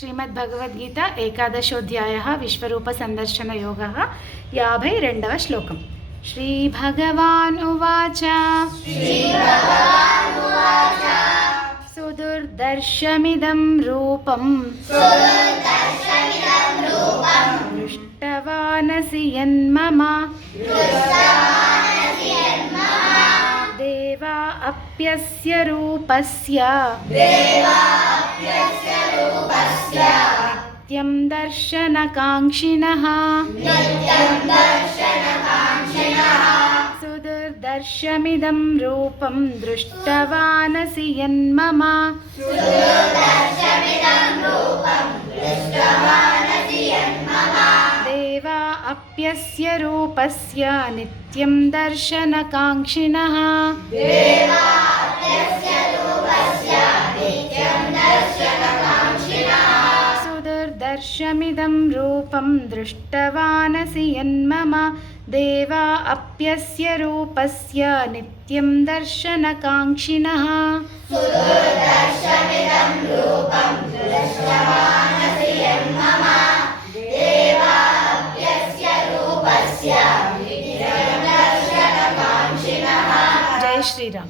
श्रीमद्भगवद्गीता एकादशोऽध्यायः विश्वरूपसन्दर्शनयोगः 52 श्लोकम्। श्रीभगवानुवाच सुदुर्दर्शमिदं रूपं दृष्टवानसि यन्मम देवा अप्यस्य रूपस्य नित्यं दर्शनकाङ्क्षिणः सुदुर्दर्शमिदं रूपं दृष्टवानसि यन्मम देवा अप्यस्य रूपस्य नित्यं दर्शनकाङ्क्षिणः सुदुर्दर्शमिदं रूपं दृष्टवानसि यन्मम देवा अप्यस्य रूपस्य नित्यं दर्शनकाङ्क्षिणः जय श्री राम।